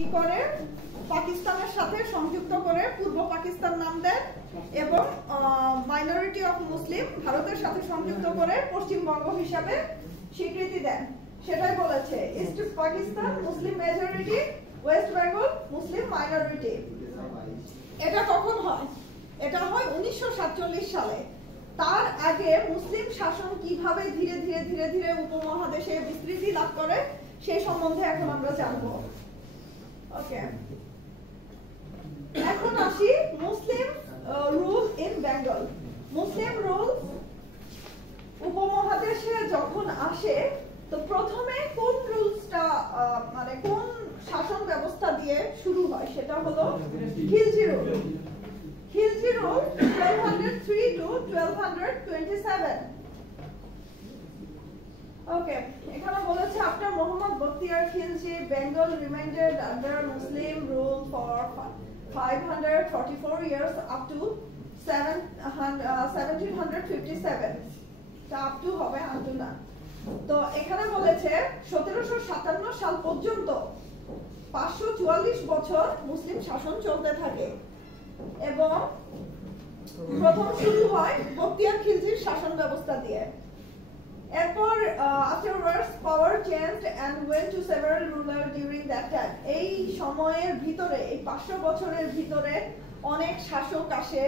কি করে পাকিস্তানের সাথে সংযুক্ত করে পূর্ব পাকিস্তান নাম দেন এবং মাইনরিটি অফ মুসলিম ভারতের সাথে সংযুক্ত করে পশ্চিমবঙ্গ হিসাবে স্বীকৃতি দেন। সেটাই বলেছে, east Pakistan Muslim majority, West Bengal Muslim minority. এটা কখন হয়? এটা হয় 1947 সালে। তার আগে মুসলিম শাসন কিভাবে ধীরে ধীরে ধীরে ধীরে উপমহাদেশে বিস্তৃতি লাভ করে সেই সম্বন্ধে এখন আমরা জানবো। ওকে, এখন আসি মুসলিম rule in Bengal. Muslim rule উপমহাদেশে যখন আসে তো প্রথমে কোন রুলসটা মানে কোন শাসন ব্যবস্থা দিয়ে শুরু হয় সেটা হলো Khilji rule. Khilji rule 1203 to 1227। Okay, এখানে বলেছে after Mohammad Bakhtiyar Khilji Bengal remained under Muslim rule for 544 years up to 1757। তা আপ টু হবে, আনটু না। তো এখানে বলেছে 1757 সাল পর্যন্ত 544 বছর মুসলিম শাসন চলতে থাকে এবং প্রথম শুরু হয় বখতিয়ার খিলজির শাসন ব্যবস্থা দিয়ে। এরপর afterwards power changed and went to several rulers during that time। এই সময়ের ভিতরে, এই 500 বছরের ভিতরে অনেক শাসক আসে,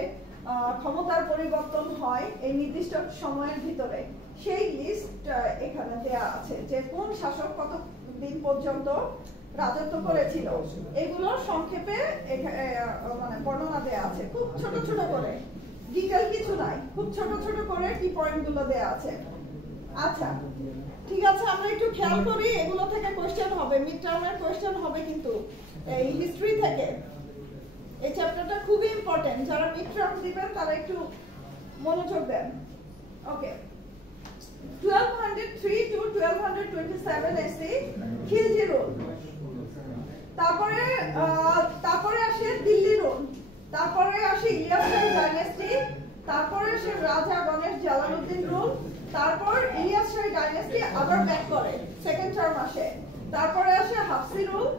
ক্ষমতার পরিবর্তন হয় এই নির্দিষ্ট সময়ের ভিতরে। সেই লিস্ট এখানে দেয়া আছে যে কোন শাসক কত দিন পর্যন্ত রাজত্ব করেছিল, এগুলো সংক্ষেপে মানে বর্ণনা দেয়া আছে, খুব ছোট ছোট করে, ডিটেইল কিছু নাই, খুব ছোট ছোট করে কি পয়েন্টগুলো দেয়া আছে। আচ্ছা ঠিক আছে, আমরা একটু খেয়াল করি, এগুলো থেকে কোশ্চেন হবে, মিড টার্মের কোশ্চেন হবে কিন্তু এই হিস্ট্রি থেকে। এই চ্যাপ্টারটা খুবই ইম্পর্টেন্ট, যারা মিড টার্ম দিবেন তারা একটু মনোযোগ দেন। ওকে, 1203 to 1227 এসে খিলজি রুল। তারপরে আসে দিল্লি রুল, তারপরে আসে ইলিয়াস শাহী ডাইনেস্টি, তারপরে আসে রাজা গণেশ জালালউদ্দিন রুল, তারপর ইলিয়াস শাহী ডাইনেস্টি আবার ব্যাক করে, সেকেন্ড টার্ম আসে। তারপরে আসে হাফসি রুল,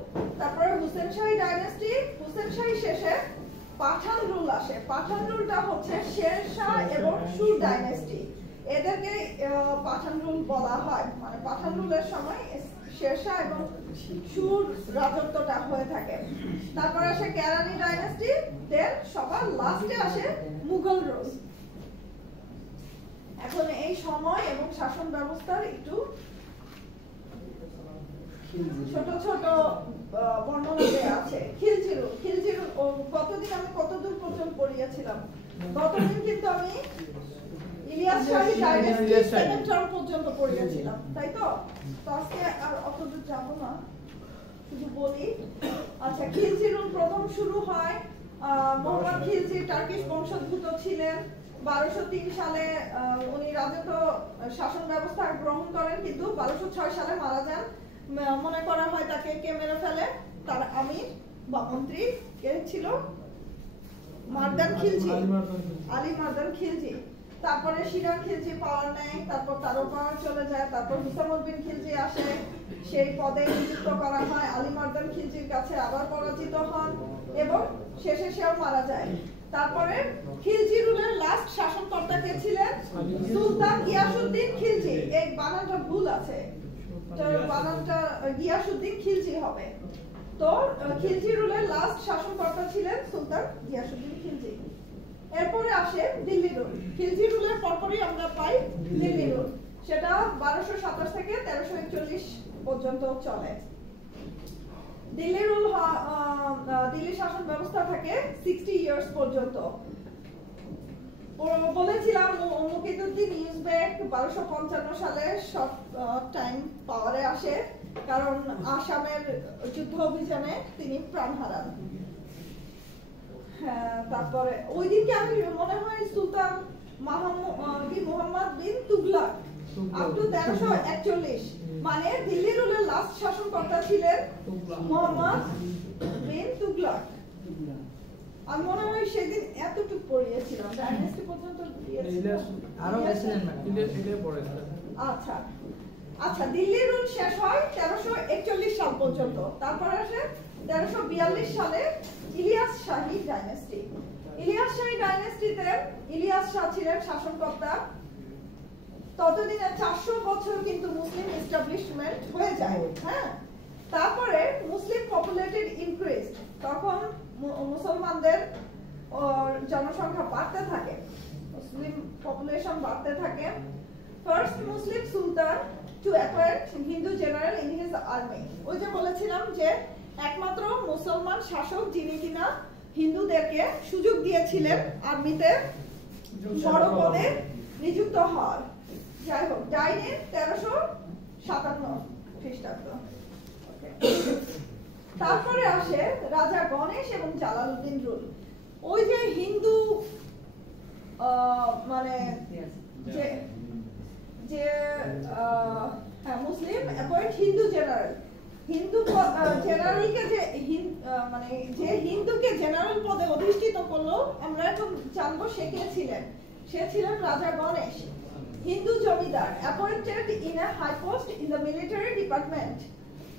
তারপরে হুসেন শাহী ডাইনেস্টি, হুসেন শাহী শেষে পাঠান রুল আসে। পাঠান রুলটা হচ্ছে শের শাহ এবং সুর ডাইনেস্টি, এদেরকে পাঠান রুল বলা হয়। মানে পাঠান রুলের সময় শের শাহ এবং সুর রাজত্বটা হয়ে থাকে। তারপরে আসে কেরানি ডাইনেস্টি, দেন সবার লাস্টে আসে মুঘল রুল। এখন এই সময় এবং শাসন ব্যবস্থার একটু ছোট ছোট বর্ণনা দেয়া আছে। খিলজি রুল, খিলজি রুল কতদিন আমি কতদূর পর্যন্ত পড়িয়েছিলাম? গতদিন কিন্তু আমি ইলিয়াস শাহী ডাইনেস্টি সেকেন্ড টার্ম পর্যন্ত পড়িয়েছিলাম, তাই তো? তো আজকে আর অতদূর যাব না, শুধু বলি। আচ্ছা, খিলজি রুল প্রথম শুরু হয়, মোহাম্মদ খিলজি টার্কিশ বংশোদ্ভূত ছিলেন। 1203 সালে উনি রাজত্ব শাসন ব্যবস্থা গ্রহণ করেন, কিন্তু 1206 সালে মারা যান। মনে করা হয় তাকে কে মেরে ফেলে, তার আমির বা মন্ত্রী কে ছিল? মারদান খিলজি, আলী মারদান খিলজি। তারপরে শিরান খিলজি পাওয়ার নেয়, তারপর তারও পাওয়ার চলে যায়, তারপর হুসামউদ্দিন খিলজি আসে, সেই পদে নিযুক্ত করা হয়। আলী মারদান খিলজির কাছে আবার পরাজিত হন এবং শেষে সেও মারা যায়। তারপরে খিলজি রুলের লাস্ট শাসনকর্তা কে ছিলেন? সুলতান গিয়াসউদ্দিন খিলজি। এই বানানটা ভুল আছে, তো বানানটা গিয়াসউদ্দিন খিলজি হবে। তো খিলজি রুলের লাস্ট শাসনকর্তা ছিলেন সুলতান গিয়াসউদ্দিন খিলজি। এরপরে আসে দিল্লি রুল। খিলজি রুলের পরপরই আমরা পাই দিল্লি রুল, সেটা 1227 থেকে 1341 পর্যন্ত চলে। দিল্লি রুল দিল্লি শাসন ব্যবস্থা থাকে 60 ইয়ার্স পর্যন্ত। বলেছিলাম মুকিদউদ্দিন ইউজবেক 1255 সালে সব টাইম পাওয়ারে আসে, কারণ আসামের যুদ্ধ অভিযানে তিনি প্রাণ হারান। তারপরে ওই দিনকে আমি মনে হয় সুলতান মুহাম্মদ বিন তুগলক আপ টু 1341, মানে দিল্লি রুলের লাস্ট শাসনকর্তা ছিলেন মুহাম্মদ বিন তুগলক। আমি মনে হয় সেদিন এতটুকু পড়িয়েছিলাম, ডাইনেস্টি পর্যন্ত আরো বেশিলেন না, এটা পড়েছিলাম। আচ্ছা, দিল্লি রুল শেষ হয় 1341 সাল পর্যন্ত। তারপর আসে 1342 সালে ইলিয়াস শাহী ডাইনেস্টি। ইলিয়াস শাহী ডাইনেস্টিতে ইলিয়াস শাহ ছিলেন শাসনকর্তা। ততদিনে 400 বছর কিন্তু মুসলিম এস্টাবলিশমেন্ট হয়ে যায়। হ্যাঁ, তারপরে মুসলিম পপুলেটেড ইনক্রিজ, তখন মুসলমানদের জনসংখ্যা বাড়তে থাকে, মুসলিম পপুলেশন বাড়তে থাকে। First Muslim Sultan two appoint Hindu general in his army. ওই যে বলেছিলাম যে একমাত্র মুসলমান শাসক যিনি কিনা হিন্দুদেরকে সুযোগ দিয়েছিলেন আর্মিতে বড় পদে নিযুক্ত হওয়ার। যাই হোক, ডাইন ইন 1357 খ্রিস্টাব্দ। তারপরে আসে রাজা গণেশ এবং জালালউদ্দিন রুল। ওই যে হিন্দু মানে যে যে মুসলিম অ্যাপয়েন্ট হিন্দু জেনারেল, হিন্দু জেনারেলকে যে মানে যে হিন্দুকে জেনারেল পদে অধিষ্ঠিত করলো, আমরা এখন জানবো সে কে ছিলেন। সে ছিলেন Raja Ganesh, Hindu zamindar, appointed in a high post in the military department.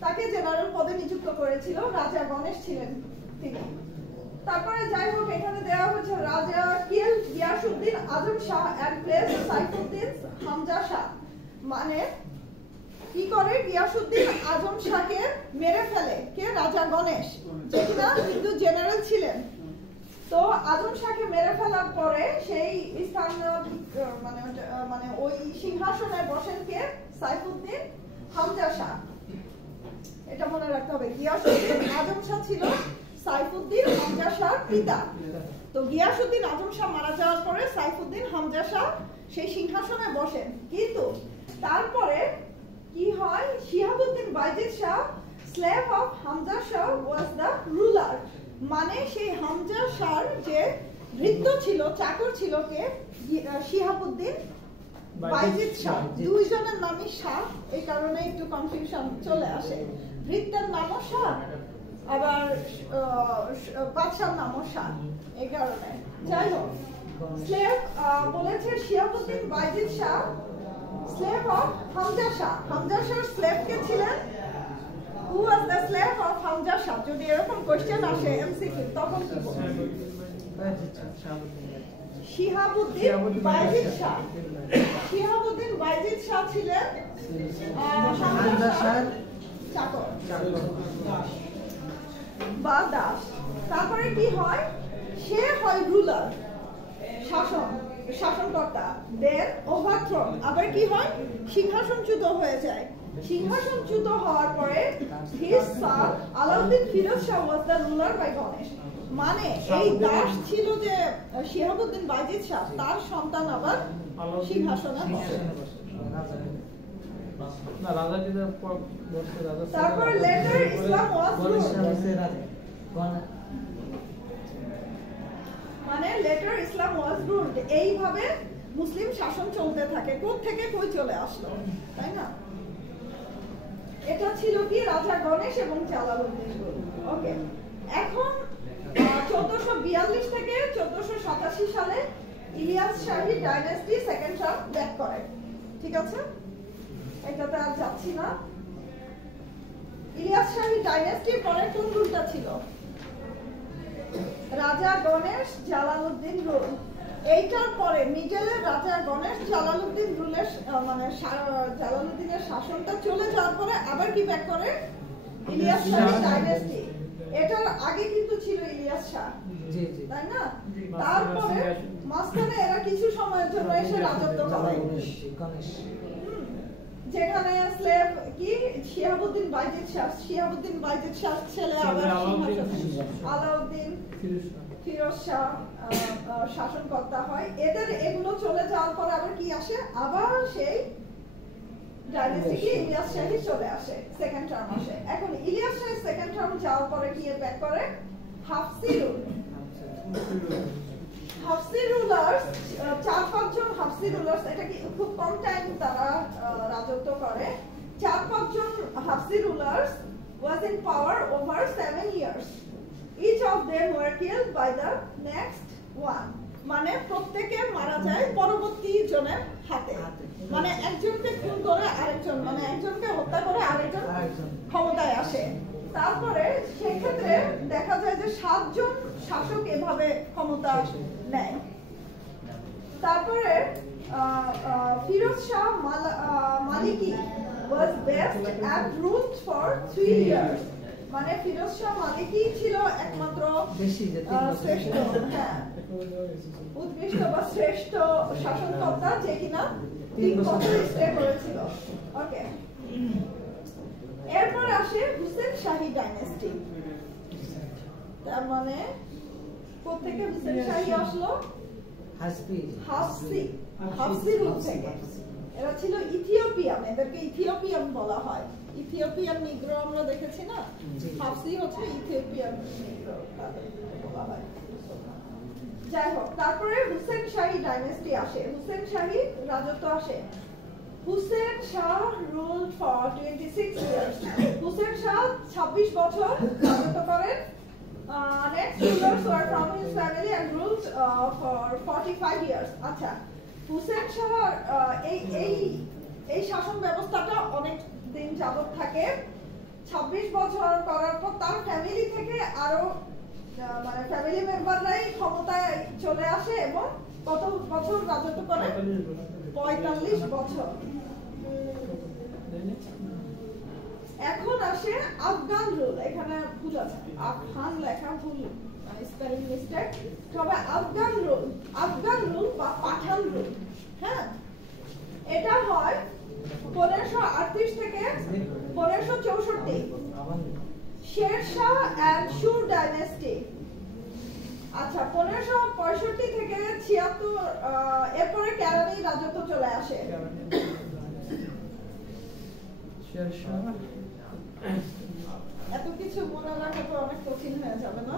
তাকে জেনারেল পদে নিযুক্ত করেছিল, রাজা গণেশ ছিলেন তিনি। তারপরে যাই হোক, এখানে দেওয়া হচ্ছে রাজা কিল গিয়াসউদ্দিন আজম শাহ এন্ড প্লেস সাইফুদ্দিন হামজা শাহ। মানে কি করে গিয়াসউদ্দিন আজম শাহকে মেরে ফেলে কে? রাজা গণেশ, যে কিনা হিন্দু জেনারেল ছিলেন। তো আজম শাহকে মেরে ফেলার পরে সেই স্থান মানে মানে ওই সিংহাসনে বসেন কে? সাইফুদ্দিন হামজা শাহ। এটা মনে রাখতে হবে, গিয়াসউদ্দিন আজম শাহ ছিল সাইফুদ্দিন হামজা শাহর পিতা। তো গিয়াসউদ্দিন আজম শাহ মারা যাওয়ার পরে সাইফুদ্দিন হামজা শাহ সেই সিংহাসনে বসেন। কিন্তু তারপরে কি হয়? Shihabuddin Bayazid Shah, slave of Hamza Shah, was the ruler. মানে সেই হামজা শাহর যে ভৃত্য ছিল, চাকর ছিল কে? শিহাবুদ্দিন বাইজিদ শাহ। দুইজনের নামই শাহ, এই কারণে একটু কনফিউশন চলে আসে। ভৃত্যের নামও শাহ, আবার বাদশার নামও শাহ, এই কারণে। যাই হোক, স্লেভ বলেছে শিহাবুদ্দিন বাইজিদ শাহ, স্লেভ অফ হামজা শাহ। হামজা শাহর স্লেভ কে ছিলেন? Who was the slave of Hamza Shah? যদি এরকম কোশ্চেন আসে এমসিকিউ, তখন কি বলবো? শিহাবুদ্দিন বাইজিদ শাহ। শিহাবুদ্দিন বাইজিদ শাহ ছিলেন হামজা শাহর চাকর বা দাস। তারপরে কি হয়? সে হয় রুলার, শাসনকর্তা। দেন ওভারথ্রোন, আবার কি হয়? সিংহাসনচ্যুত হয়ে যায়। সিংহাসনচ্যুত হওয়ার পরে his son Alauddin Firoz Shah was the ruler by Ganesh. মানে এই দাস ছিল যে শিহাবুদ্দিন বাইজিদ শাহ, তার সন্তান আবার সিংহাসনে বসে। তারপর লেটার ইসলাম ওয়াজ রুলড। মানে লেটার ইসলাম ওয়াজ রুলড। এইভাবে মুসলিম শাসন চলতে থাকে। কোথা থেকে কই চলে আসলো, তাই না? এটা ছিল কি? রাজা গণেশ এবং জালালউদ্দিন রুল। ওকে, এখন 1442 থেকে 1487 সালে ইলিয়াস শাহী ডাইনেস্টি সেকেন্ড টার্ম ব্যাক করে। ঠিক আছে, এটাতে আর যাচ্ছি না। ইলিয়াস শাহী ডাইনেস্টির পরে কোন রুলটা ছিল? রাজা গণেশ জালালউদ্দিন রুল। এইটার পরে মিডলের রাজা গণেশ জালালউদ্দিন রুলের মানে জালালউদ্দিনের শাসনটা চলে যাওয়ার পরে আবার কি ব্যাক করে? ইলিয়াস শাহী ডাইনেস্টি। এটার আগে কিন্তু ছিল ইলিয়াস শাহ, তাই না? তারপরে মাঝখানে এরা কিছু সময়ের জন্য এসে রাজত্ব করে, যেখানে স্লেভ কি? শিহাবুদ্দিন বাইজিদ শাহ। শিহাবুদ্দিন বাইজিদ শাহ ছেলে আবার আলাউদ্দিন ফিরোজ শাহ শাসনকর্তা হয়। এদের এগুলো চলে যাওয়ার পর আবার কি আসে? আবার সেই ডাইনেস্টি কি? ইলিয়াস শাহী চলে আসে, সেকেন্ড টার্ম আসে। এখন ইলিয়াস শাহী সেকেন্ড টার্ম যাওয়ার পরে কি ব্যাক করে? হাফসি রুল। হাফসি রুলার্স, 4-5 জন হাফসি রুলার্স, এটা কি খুব কম টাইম তারা রাজত্ব করে। 4-5 জন হাফসি rulers was in power over 7 years. Each of them were killed by the next one. মানে প্রত্যেকে মারা যায় পরবর্তী জনের হাতে। মানে একজনকে খুন করে আরেকজন, মানে একজনকে হত্যা করে আরেকজন ক্ষমতায় আসে। তারপরে সেই ক্ষেত্রে দেখা যায় যে 7 জন শাসক এভাবে ক্ষমতা নেয়। তারপরে ফিরোজ শাহ মালিকি was best and ruled for 3 years। মানে ফিরোজ শাহ মালিকি ছিল একমাত্র শ্রেষ্ঠ, হ্যাঁ, উৎকৃষ্ট বা শ্রেষ্ঠ শাসনকর্তা যে কিনা 3 বছর স্টে করেছিল। ওকে, এরপর আসে হুসেন শাহী ডাইনেস্টি। তার মানে কোথেকে হুসেন শাহী আসলো? হাফসি রূপ থেকে। এরা ছিল ইথিওপিয়ান, এদেরকে ইথিওপিয়ান বলা হয়। ইথিওপিয়ান নিগ্রো আমরা দেখেছি না, হাফসি হচ্ছে ইথিওপিয়ান নিগ্রো বলা হয়। যাই হোক, তারপরে হুসেন শাহী ডাইনেস্টি আসে, হুসেন শাহী রাজত্ব আসে। Hussain Shah ruled for 26 years। Hussain Shah 26 বছর রাজত্ব করেন। Next rulers were from his family and ruled for 45 years। আচ্ছা, হুসেন শাহ এই শাসন ব্যবস্থাটা অনেক দিন যাবত থাকে। 26 বছর করার পর তার ফ্যামিলি থেকে আরো মানে ফ্যামিলি মেম্বাররাই ক্ষমতায় চলে আসে এবং কত বছর রাজত্ব করে? 45 বছর। এখন আসে আফগান রুল। এখানে ভুল আছে, আফগান লেখা ভুল, স্পেলিং মিস্টেক। তবে আফগান রুল বা পাঠান রুল, হ্যাঁ, এটা হয় 1538 থেকে 1564। Sher Shah and শুর dynasty. আচ্ছা, 1565 থেকে 76। এরপরে কেরানি রাজত্ব চলে আসে। এত কিছু মনে রাখা তো অনেক কঠিন হয়ে যাবে না?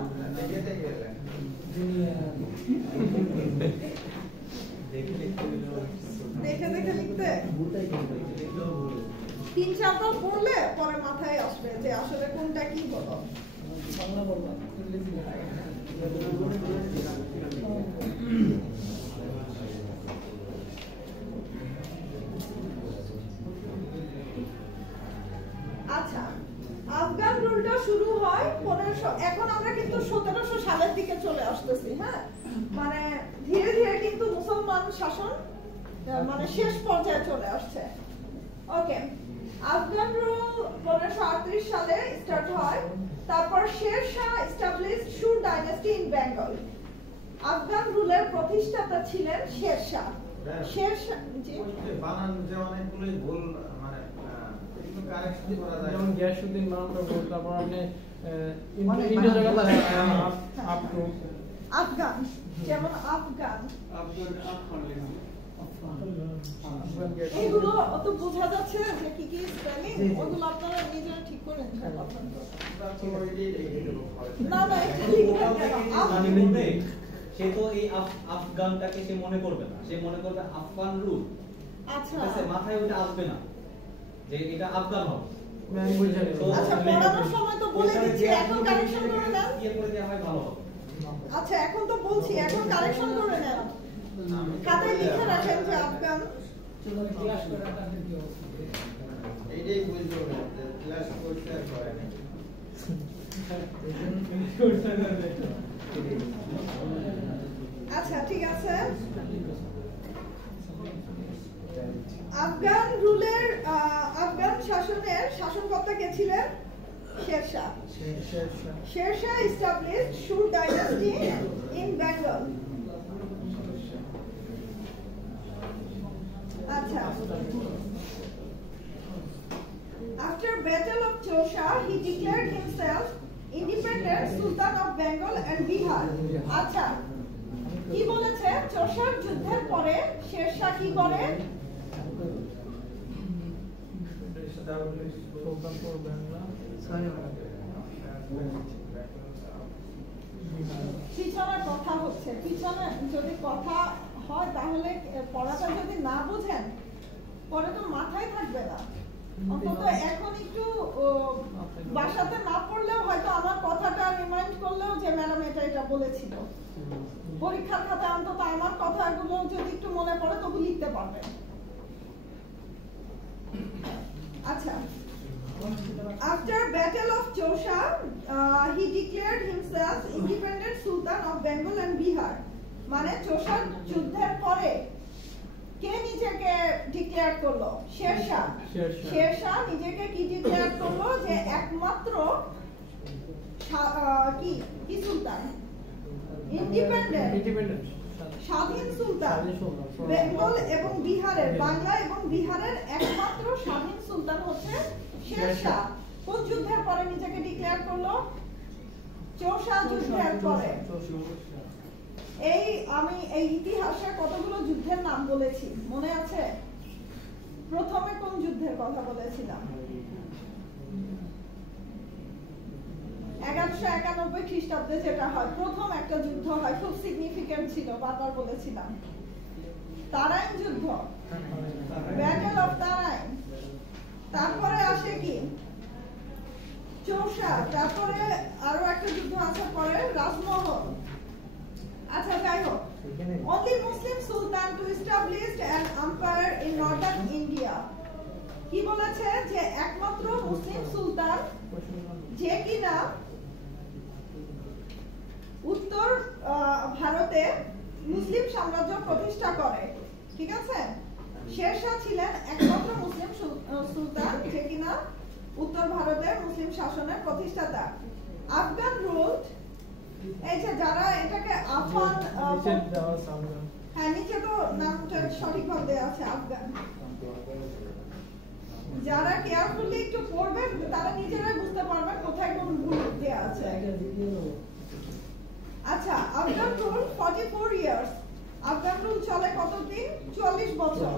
দেখে দেখে লিখতে 3-4বার পড়লে পরে মাথায় আসবে যে আসলে কোনটা কি হলো। আচ্ছা, আফগান রুলটা শুরু হয় 1500। এখন আমরা কিন্তু 1700 সালের দিকে চলে আসতেছি, হ্যাঁ, মানে ধীরে ধীরে কিন্তু মুসলমান শাসন মানে শেষ পর্যায়ে চলে আসছে। ওকে, আফগান রুল 1538 সালে স্টার্ট হয়। তারপর Sher Shah established Sur dynasty in Bengal. Afghan রুলের প্রতিষ্ঠাতা ছিলেন শের শাহ। শের শাহ, জি, বানান যে অনেকগুলোই ভুল, মানে একটু কারেকশন করা যায়। যেমন গিয়াসউদ্দিন বানানটা ভুল, তারপর আপনি ইন্ডিয়া জায়গায় আফগান, যেমন আফগান, এগুলো অত বোঝা যাচ্ছে যে কি কি স্পেলিং, ওগুলো আপনারা নিজেরা ঠিক করে নিতে পারবেন। না না, মানে বলবে সে তো এই আফগানটাকে সে মনে করবে না, সে মনে করবে আফগান রুল। আচ্ছা, ঠিক আছে, মাথায় ওটা আসবে না যে এটা আফগান হবে। আচ্ছা, পড়ানোর সময় তো বলে দিচ্ছি, এখন কারেকশন করে দেন। কি করে দেওয়া হয় ভালো হবে। আচ্ছা, এখন তো বলছি, এখন কারেকশন করে নেন, খাতায় লিখে রাখেন যে আফগান। এইটাই বুঝতে হবে, ক্লাস করতে আর করে না। আচ্ছা, ঠিক আছে। আফগান রুলের আফগান শাসনের শাসনকর্তা কে ছিলেন? Sher Shah. Sher Shah established Shur dynasty in Bengal। আচ্ছা, after battle of Chosha he declared himself independent Sultan of Bengal and Bihar। আচ্ছা, কি বলেছে? চোষার যুদ্ধের পরে শের শাহ কি করে? পিছনে কথা হচ্ছে, পিছনে যদি কথা হয় তাহলে পড়াটা যদি না বুঝেন পরে তো মাথায় থাকবে না। অন্তত এখন একটু বাসাতে না পড়লেও হয়তো আমার কথাটা রিমাইন্ড করলেও যে ম্যাডাম এটা বলেছিল, পরীক্ষার খাতায় অন্তত আমার কথাগুলো যদি একটু মনে পড়ে তবু লিখতে পারবেন। আচ্ছা, After Battle of Chosha, he declared himself independent Sultan of Bengal and Bihar. মানে চোষা যুদ্ধের পরে কে নিজেকে ডিক্লেয়ার করলো? শেরশাহ। শেরশাহ নিজেকে কি ডিক্লেয়ার করলো? যে একমাত্র কি সুলতান? ইন্ডিপেন্ডেন্ট স্বাধীন সুলতান। বেঙ্গল এবং বিহারের, বাংলা এবং বিহারের একমাত্র স্বাধীন সুলতান হচ্ছে শেরশাহ। কোন যুদ্ধের পরে নিজেকে ডিক্লেয়ার করলো? চৌষা যুদ্ধের পরে। আমি এই ইতিহাসে কতগুলো যুদ্ধের নাম বলেছি মনে আছে? প্রথমে কোন যুদ্ধের কথা বলেছিলাম? 1191 খ্রিস্টাব্দে যেটা হয়, প্রথম একটা যুদ্ধ হয়, খুব সিগনিফিকেন্ট ছিল, বারবার বলেছিলাম, তারাইন যুদ্ধ, ব্যাটল অফ তারাইন। তারপরে আসে কি? চৌষা। তারপরে আরো একটা যুদ্ধ আছে পরে, রাজমহল। আচ্ছা, যাই হোক, only Muslim sultan to establish an empire in northern India. কি বলেছে? যে একমাত্র মুসলিম সুলতান যে কিনা উত্তর ভারতে মুসলিম সাম্রাজ্য প্রতিষ্ঠা করে। ঠিক আছে? শেরশাহ ছিলেন একমাত্র মুসলিম সুলতান যে কিনা উত্তর ভারতে মুসলিম শাসনের প্রতিষ্ঠাতা। আফগান রুলড, এই যে যারা এটাকে আফগান, হ্যাঁ নিচে তো নামটা সঠিকভাবে দেয়া আছে, আফগান। যারা কেয়ারফুলি একটু পড়বেন তারা নিজেরাই বুঝতে পারবেন কোথায় কোন ভুল দেয়া আছে। আচ্ছা, Afghan rule 44 years. Afghan rule চলে কতদিন? 44 বছর।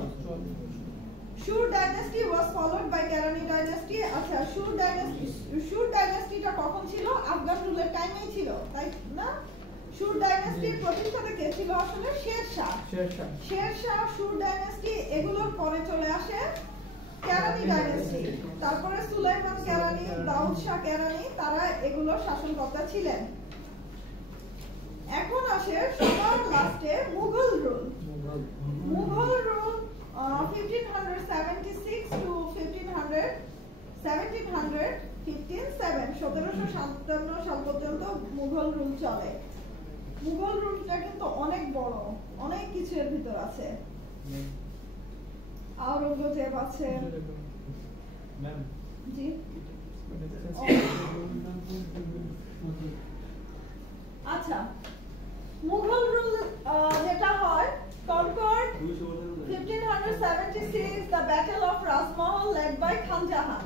Shur dynasty was followed by Karani dynasty. আচ্ছা, Shur ডাইনাস্টিটা কখন ছিল? আফগান রুলের টাইমেই ছিল, তাই না? Shur ডাইনাস্টির প্রতিষ্ঠাতা কে ছিল আসলে? শেরশাহ। শেরশাহ, Shur ডাইনাস্টি, এগুলোর পরে চলে আসে কেরানি ডাইনাস্টি। তারপরে সুলাইমান কেরানি, দাউদ শাহ কেরানি, তারা এগুলোর শাসনকর্তা ছিলেন। এখন আসে সবার লাস্টে Mughal rule. Mughal rule 1576 to 1757 1757 সাল পর্যন্ত মুঘল রুল চলে। মুঘল রুলটা কিন্তু অনেক বড়, অনেক কিছু এর ভিতর আছে। আওরঙ্গজেব আছে, জি, আচ্ছা। মুঘল রুল যেটা হয়, conquered 1576, the battle of Rasmahal led by Khan Jahan.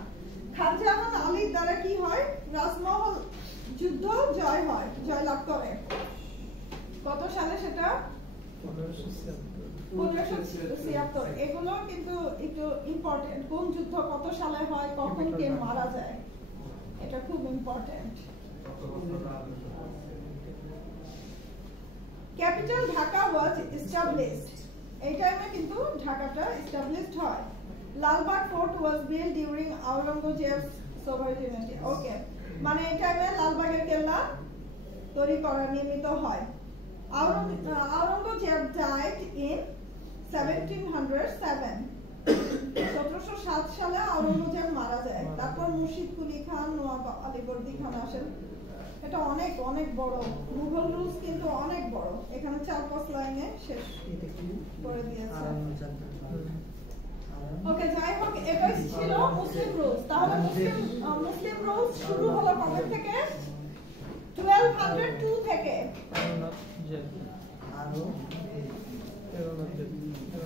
খান জাহান আলীর দ্বারা কি হয়? রাজমহল যুদ্ধ জয় হয়, জয়লাভ করে। কত সালে সেটা? 1576। এগুলো কিন্তু একটু ইম্পর্টেন্ট, কোন যুদ্ধ কত সালে হয়, কখন কে মারা যায়, এটা খুব important. Capital Dhaka was established. এই টাইমে কিন্তু ঢাকাটা এস্টাবলিশড হয়। Lalbagh fort was build during Aurangzeb's sovereignty. Okay, মানে এই টাইমে লালবাগের কেল্লা তৈরি করা নির্মিত হয়। Aurangzeb died in 1707। 1707 সালে আওরঙ্গজেব মারা যায়। তারপর মুর্শিদ কুলি খান, নওয়াব আলীবর্দী খান আসেন। এটা অনেক অনেক বড়, মুঘল রুলস কিন্তু অনেক বড়। এখানে 4-5 লাইনে শেষ করে দিয়েছে। ওকে, যাই হোক, এটাই ছিল মুসলিম রুলস। তাহলে মুসলিম রুলস শুরু হলো কবে থেকে? 1202 থেকে।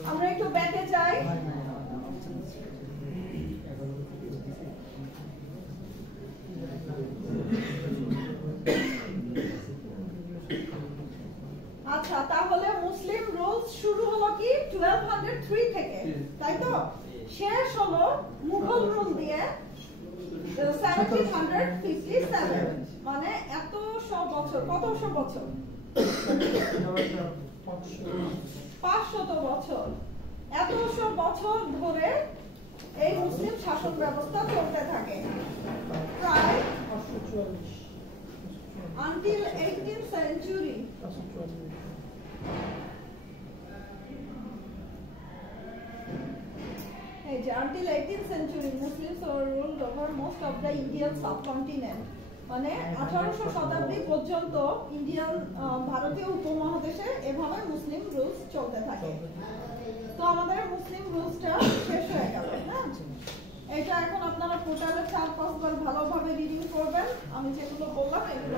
আমরা একটু ব্যাকে যাই। আচ্ছা, তাহলে মুসলিম রুলস শুরু হলো কি 1203 থেকে, তাই তো? শেষ হলো মুঘল রুল দিয়ে 1757। মানে এত সব বছর, কতশো বছর? 500 বছর। এতশো বছর ধরে এই মুসলিম শাসন ব্যবস্থা চলতে থাকে, প্রায় until 18th century। এই যে until 18th century Muslims ruled over most of the Indian subcontinent মানে 1800 শতাব্দী পর্যন্ত ইন্ডিয়ান ভারতীয় উপমহাদেশে এভাবে মুসলিম রুলস চলতে থাকে। তো আমাদের মুসলিম রুলসটা শেষ হয়ে গেল। হ্যাঁ, এটা এখন আপনারা পোর্টালে 4-5 বার ভালোভাবে রিডিং করবেন। আমি যেগুলো বললাম এগুলো